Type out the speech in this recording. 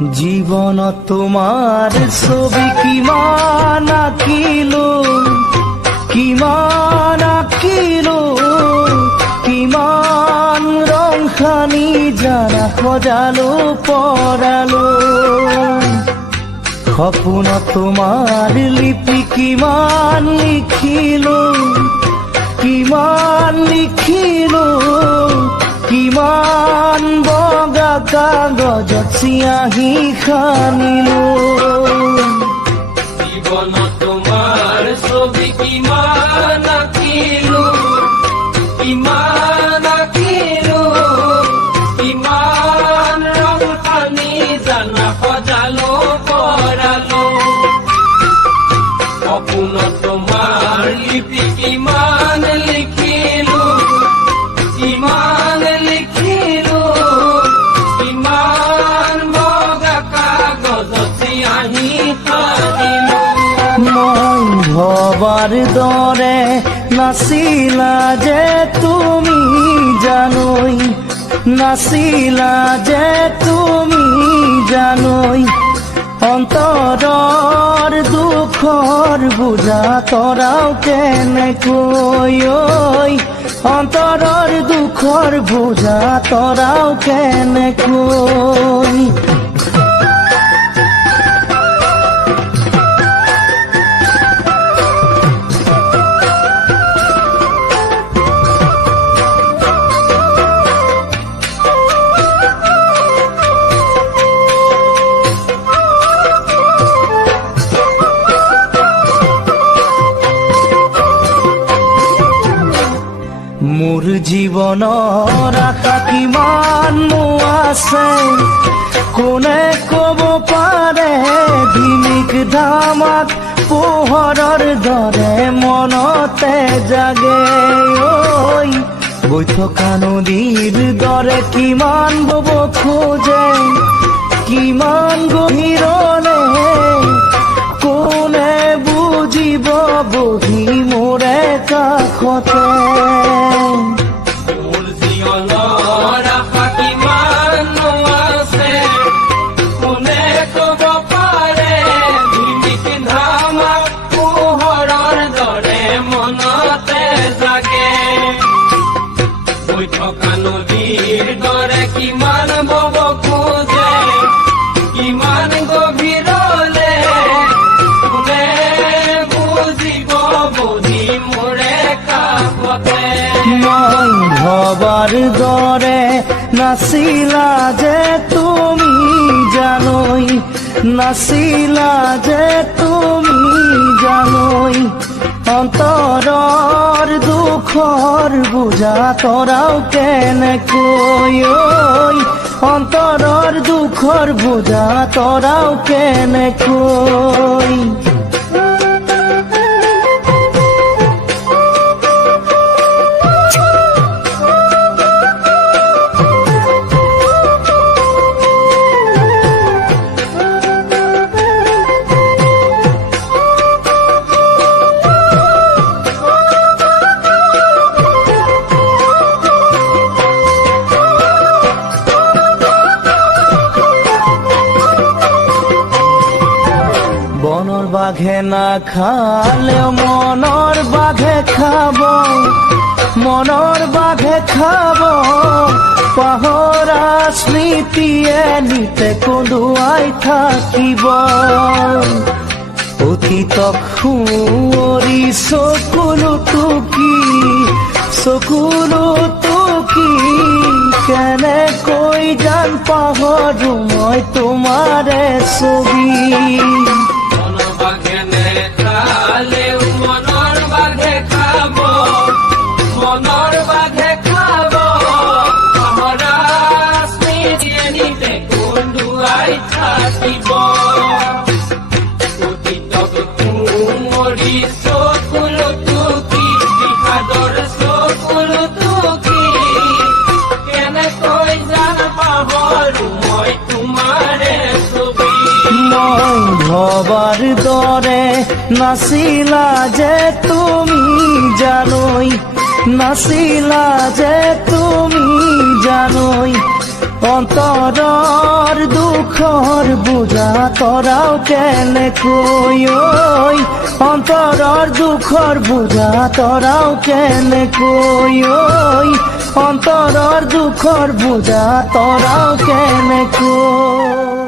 জীবন তোমাৰ ছবি কিমান আঁকিলো, কিমান আঁকিলো, কিমান ৰং খানি জানা সজালো পৰালো। সপোন তোমাৰ লিপি কিমান লিখিলো, কিমান লিখিলো, কিমান বগা কাগজত চিয়াহী খানিলো। জীবন তোমাৰ ছবি কিমান আঁকিলো, কিমান আঁকিলো, কিমান ৰং সানি জানা সজালো পৰালো। সপোন তোমাৰ লিপি কিমান লিখিলো, কিমান লিখিলো, কিমান বগা কাগজত চিয়াহী সানিলো। মই ভবাৰ দৰে নাছিলা যে তুমি জানৈ, নাছিলা যে তুমি জানৈ। অন্তৰৰ দুখৰ বুজা তৰাও কেনেকৈ, অন্তৰৰ দুখৰ বুজা তৰাও কেনেকৈ। মোৰ জীৱনৰ আশা কিমান আছে, কোনে ক'ব পাৰে। ধিমিক ধামাক পোহৰৰ দৰে মনতে জাগে, বৈ থকা নদীৰ দৰে কিমান বব খোজে, কিমান গভীৰলে কোনে বুজিব বহি মোৰে কাষতে। মোৰ জীৱনৰ আশা কিমান আছে, কোনে ক'ব পাৰে। ধিমিক ধামাক পোহৰৰ দৰে মনতে জাগে, বৈ থকা নদীৰ দৰে কিমান বব খোজে, কিমান গভীৰলে কোনে বুজিব বহি মোৰে কাষতে। মই ভবাৰ দৰে নাছিলা যে তুমি জানৈ, নাছিলা যে তুমি জানৈ। অন্তৰৰ দুখৰ বুজা তৰাও কেনেকৈ, অন্তৰৰ দুখৰ বুজা তৰাও কেনেকৈ। বনৰ বাঘে নাখালেও মনৰ বাঘে খাব, মনৰ বাঘে খাব। পাহৰা স্মৃতিয়ে নিতে কন্দুৱাই থাকিব। অতীতক সুঁৱৰি চকুলো টুকি, চকুলো টুকি কেনেকৈ জান পাহৰো মই তোমাৰে ছবি। মনৰ বাঘে নেখালেও মনৰ বাঘে খাব, মনৰ বাঘে খাব। পাহৰা স্মৃতিয়ে নিতে কন্দুৱাই থাকিব। অতীতক সুঁৱৰি চকুলো টুকি, বিষাদৰ চকুলো টুকি কেনেকৈ জান পাহৰো মই তোমাৰে ছবি। মই ভবাৰ দৰে নাছিলা যে তুমি জানৈ, নাছিলা যে তুমি জানৈ। অন্তরর দুঃখর বুঝা তোরাও কেন কই ওই অন্তরর দুঃখর বুঝা তোরাও কেন কই ওই অন্তরর দুঃখর বুঝা তোরাও কেন কই।